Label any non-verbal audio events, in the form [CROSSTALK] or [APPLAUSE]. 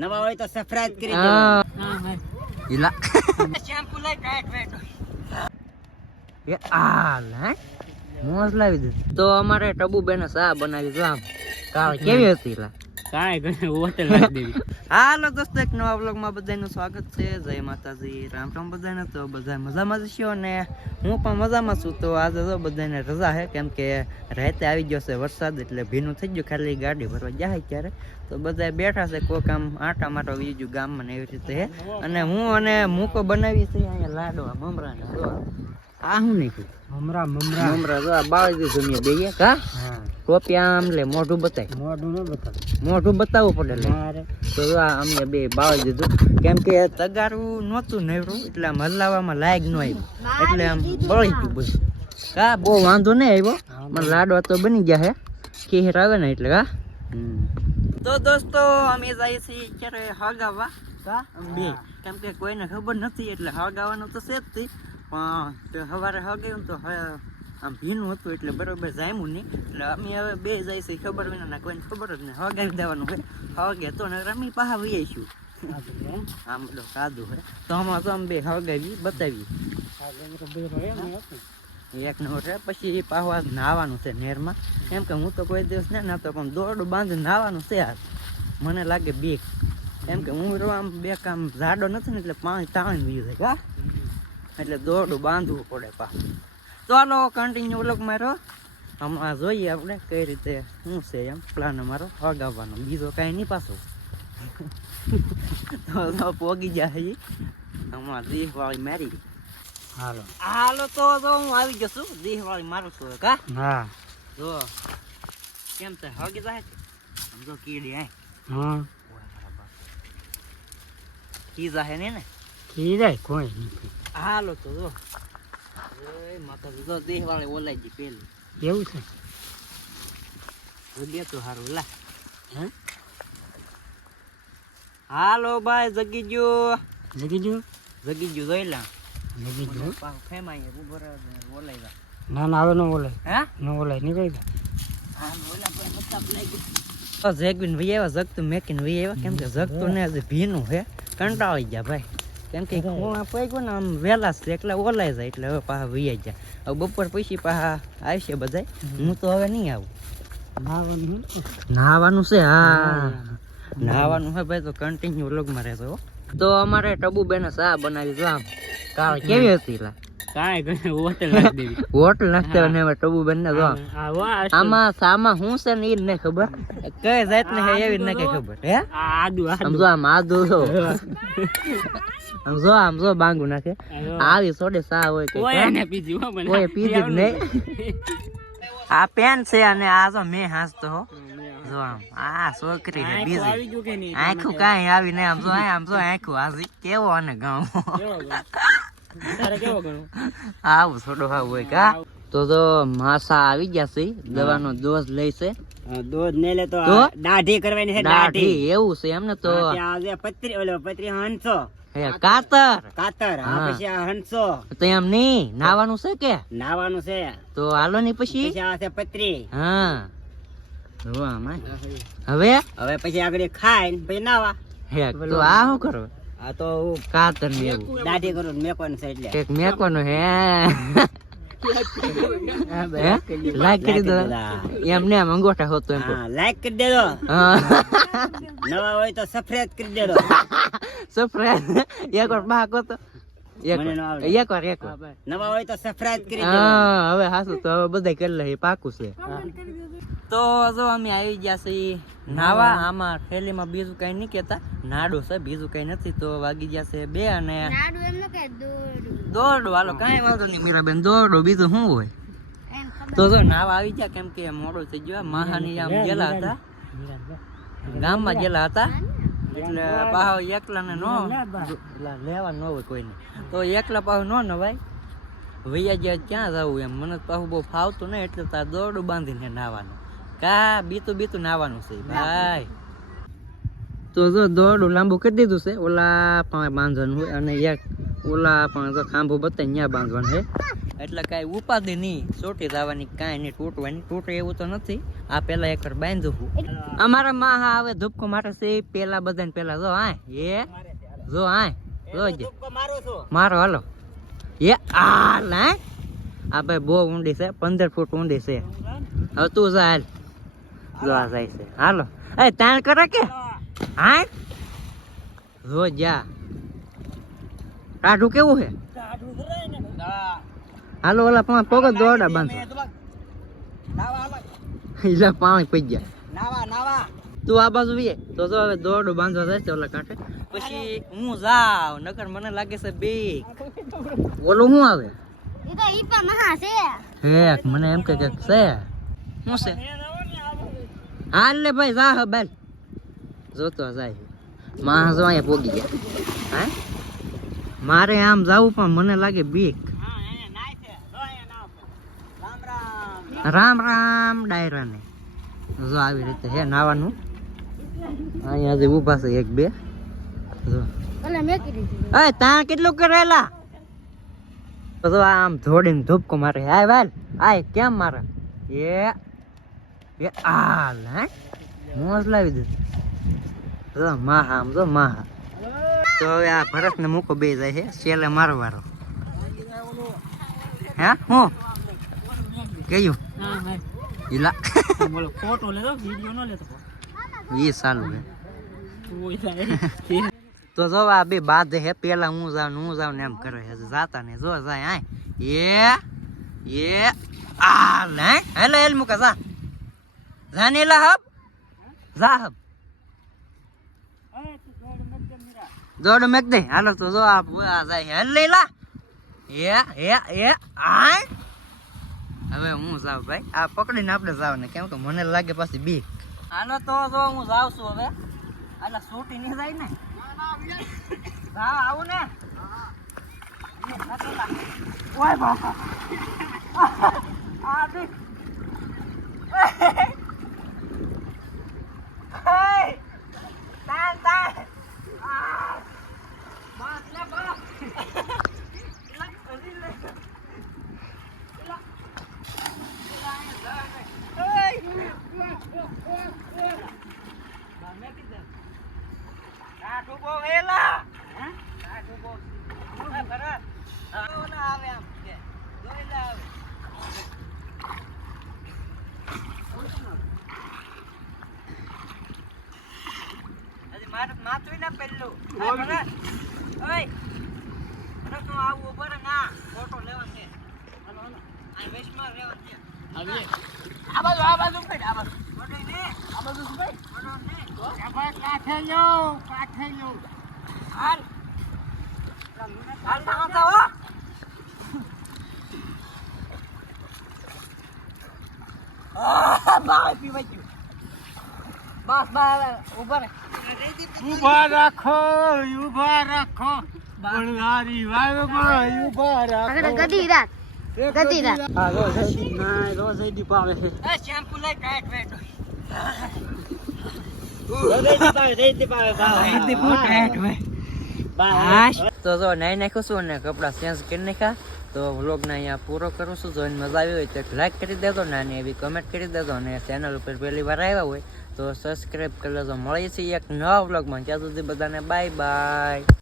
નવા હોય તો સબસ્ક્રાઇબ કરી હા. હા. ઇલા શેમ્પુ લઈ કાંઈક બેઠો એ આ લે. મોજ લાવી દે તો અમારે ટબુ બેને સા બનાવી જો આમ. કાળ કેવી હતી લા? ગમે જય માતાજી, રામ બધા મજામાં હું પણ મજામાં છું. તો આજે તો બધાને રજા છે, કેમ કે રાતે આવી ગયો વરસાદ, એટલે ભીનું થઈ ગયું. ખાલી ગાડી ભરવા જાય ક્યારે. તો બધા બેઠા છે કોઈક આમ આટા માટો બીજું ગામમાં ને એવી રીતે અને હું અને મૂકો બનાવી છે, અહીંયા લાડવા, મમરાને. આ શું નહીં મમરા મમરા. જો આ બાળી દીધું મેં બે કા હા. ટોપી આમ લે મોઢું બતાય. મોઢું ન બતાવ. મોઢું બતાવવું પડે લે. મારે. તો આ અમને બે બાળી દીધું કેમ કે તગારું નહોતું નેવરું એટલે આમ હલાવવામાં લાયક ન આવ્યું. એટલે આમ બળી ગયું બધું. કા બહુ વાંધો નહીં આવ્યો. મને લાડવા તો બની ગયા હે. ખીર આવે ને એટલે કા તો દોસ્તો અમે જઈએ છીએ ક્યારે હળગાવવા કા બે. કેમ કે કોઈને ખબર નથી એટલે હળગાવવાનું તો છે જ. પણ સવારે હળગાવ્યું ને તો આમ ભીનું હતું એટલે બરોબર જામ્યું નહીં. એટલે અમે હવે બે જાય છે ખબર વિના કોઈને ખબર જ નહીં. હળગાવી દેવાનું હોય. હગે તો ને રમી પાહા આવીશું આમ બધો કાદુ હોય તો આમાં તો આમ બે હગાવી બતાવી. એક નંબર છે પછી પાહવા નાહવાનું છે નેરમાં. કેમ કે હું તો કોઈ દિવસ ના નાતો પણ દોરડું બાંધી નાહવાનું છે આ મને લાગે બે. કેમ કે હું આમ બે કામ જાડો નથી ને એટલે પાણી તાણી વીયું થાય એટલે દોરડું બાંધવું પડે પા ચાલો કન્ટિન્યુ ઓલોક મારો. હમણાં જોઈએ આપણે કઈ રીતે શું છે એમ. પ્લાન અમારો ફગાવવાનો બીજો કાંઈ નહીં પાછો. [LAUGHS] પોગી જાય હમણાં દીહ વાળી મારી. હાલો. હાલો તો જો હું આવી ગયો છું. દીહ વાળી મારું છું કા? હા. જો કેમ છે? હગી જાય સમજો કીડી આય. હા. કી જાહે ને ને? કી જાય? કોઈ નહીં. હાલો તો જો. માતા જો દેહ વાળી ઓલાઈ ગઈ પેલી. એવું છે? બે તો લા હે? હાલો ભાઈ જગી ગયો જગી જગી ગયો જોઈ લા જગી જો પાછો ફેમાય ઊભો રહે ને ઓલાઈ જા ના ના આવે ન ઓલાય. હે? ન બોલે નીકળી જા હા ઓલા પર મતલબ લાગી તો જેગવીન વી આવ્યા જગતું મેકીન ભાઈ આવ્યા. કેમ કે જગતું ને ભીનું હે. કંટાળી ગયા ભાઈ. કેમ કે હું આ પૈગો ને આમ વહેલા છે એટલે ઓલાઈ જાય એટલે હવે પાછા વી જાય હવે બપોર પછી પાછા આવશે બધાય. હું તો હવે નહીં આવું. નાવાનું નાહવાનું છે હા. નાહવાનું. છે ભાઈ તો કન્ટિન્યુ વ્લોગમાં રહેતો. તો અમારે ટબુ બેને ચા બનાવી જો આમ. કાળ કેવી હતી લા? કાંઈ હોટલ લાવી દેવી. [LAUGHS] હોટલ નાખતા ને હવે ટબુ બેન જો. આ આમાં સામાં શું છે ને ઈ જ નહીં ખબર. કઈ જાત ને એવી જ કઈ ખબર હે? આદુ આમ આમ આદુ જો. આમ જો આમ જો બાંગુ નાખે. આવી સોડે ચા હોય કે કોઈ એને પીધી હો મને કોઈ પીધી જ નહીં. આ પેન છે અને આ જો મેં હાંસતો હો. જો આમ આ છોકરી છે બીજી. આખું કાંઈ આવી નહીં આમ જો આમ જો આખું હાજી કેવો અને ગામ? કેવો છોડો આવું હોય કા તો તો માસા આવી ગયા છે દવાનો ડોઝ લઈ છે. દૂધ ને લે તો? દાઢી કરવાની છે દાઢી એવું છે એમને તો? આજે પત્રી ઓલો પત્રી હંસો. કાતર. કાતર આ હા. પછી આ હંસો. તો એમ નહીં નાવાનું છે કે? નાવાનું છે. તો હાલો ની પછી? પછી આ છે પત્રી હા. હવે? હવે પછી આગળ ખાય પછી નાવા. હે તો આ શું કરો આ તો કાતર ને એવું. દાઢી કરું મેકવાનું છે એટલે. એક મેકવાનું હે. હે લાઈક કરી દો. એમ ને આમ અંગોઠા હોતો એમ હા લાઈક કરી દેજો. હા. નવા હોય તો સફરેદ કરી દેજો. સફરેદ એક વાર બાકો તો એક વાર એક વાર નવા હોય તો સફરેદ કરી દેજો. હા હવે હાસુ તો હવે બધા કરી લે પાકું છે. તો જો અમે આવી ગયા છીએ નાવા. આમાં થેલીમાં બીજું કઈ નહીં કેતા નાડું છે બીજું કઈ નથી. તો વાગી ગયા છે બે અને દોરડો. હાલો કાંઈ વાંધો નહીં મીરાબેન. દોરડો બીજું શું હોય? તો જો નાવા આવી ગયા. કેમ કે મોડું થઈ ગયો મહાની આમ ગયેલા હતા. ગામમાં ગયેલા હતા. એટલે પાહો એકલા ને નો લેવા ન હોય કોઈને. તો એકલા પાહુ ન નવાય વૈયા જ્યાં ક્યાં જવું એમ? મને પાહું બહુ ફાવતું નહીં એટલે તાર દોરડું બાંધીને નાવાનું. કા બીતું બીતું નાવાનું છે ભાઈ. તો જો દોરડું લાંબુ કરી દીધું છે ઓલા પણ બાંધવાનું હોય અને એક ઓલા પણ જો ખાંભો બતાવી ત્યાં બાંધવાનું છે. એટલે કાંઈ ઉપાધિ નહીં ચોટી જવાની કાંઈ નહીં તૂટવાની તૂટે એવું તો નથી. આ પેલા એક બાંધું છું અમારા માં હા હવે ધૂપકો માટે છે પેલા બધાને પેલા જો આ એ જો આ જો મારું મારો હાલો. એ આ લાય આ ભાઈ બહુ ઊંડી છે પંદર ફૂટ ઊંડી છે. હવે તું જા હાલ જો આ જાય છે. હાલો. એ તાણ કરે કે? હા જો જા. ટાઢું કેવું છે હાલો ઓલા પણ પગ દોડા બાંધો. એટલે પાણી પી ગયા. નાવા નાવા. તું આ બાજુ વીએ. તો જો હવે દોરડું બાંધવા જાય છે ઓલા કાંઠે. પછી હું જાવ નકર મને લાગે છે બીક. ઓલું શું આવે? એ તો ઈ પણ મહા છે હે મને એમ કે છે. શું છે? હાલ ને ભાઈ, જા બેન જોતો જાય. માં જો અહીંયા પોગી ગયા. હા? મારે આમ જાવું પણ મને લાગે બીક. જો રામ રામ, ડાયરાને. જો આવી રીતે હે નાવાનું. અહીંયા જે ઊભા છે એક બે. જો. એ તાં કેટલું કરેલા? તો આમ ધોડીને ધૂપકો મારે. આય વાલ આય કેમ મારે? એ એ આ લે મોજ લાવી દે માહા આમ જો માહા. તો હવે આ ભરતને મૂકો બે જાય છે છેલ્લે મારો હે હું? કયું? ઈલા. ફોટો લેતો વિડિયો નો લેતો. ઈ સાલું હે. તો જો આ બે બાદ હે પેલા હું જાઉં હું જાઉં ને એમ કરે હે. જાતા ને જો જાય આય. એ એ આ લે હેલે હેલ મુકા જા. જાને લા હબ જા હબ દોડ મેક દે. હાલો તો જો આ આ જાય હેલ લે હે હે એ એ હવે હું જાઉં ભાઈ. આ પકડીને આપણે જાવ ને કેમ કે મને લાગે પાછી બી હાલો તો જો હું જાઉં છું હવે. આલા છૂટી નહીં જાય ને. હા આવું ને. ઓય બાપા આ દેખ Hey! Tan, tan! Ah! Bas na ba? Ilang, ilang, ilang. Hey! Dami kita. કાઠું બહુ વેલા હે કાઠું બહુ હે ભરત આવો ના આવે આમ કે જોઈ લે આવે હજી મારે માથું ના પેલું ઓય. ભરત તું આવું ઊભો ના ફોટો છે આ છે આ બાજુ આ બાજુ પડ આ બાજુ. આ બાજુ શું ભાઈ કાઠે લ્યો કાઠે લ્યો હાલ. હાલ ના જાઓ બાય પીવાઈ ગયું બસ બસ ઊભા ઊભા રાખો ઊભા રાખો. બળવારી વાવમાં ઊભા રાખો. ગદી રાત ના પાવે. એ શેમ્પુ લઈ વેટ. તો જો નાઈ છું ને કપડા ચેન્જ કરી નાખ્યા. તો વ્લોગને અહીંયા પૂરો કરું છું. જોઈને મજા આવી હોય તો લાઈક કરી દેજો નાની એવી કમેન્ટ કરી દેજો અને ચેનલ ઉપર પહેલી વાર આવ્યા હોય તો સબસ્ક્રાઈબ કરી લેજો. મળીએ છીએ એક નવા વ્લોગમાં ત્યાં સુધી બધાને બાય બાય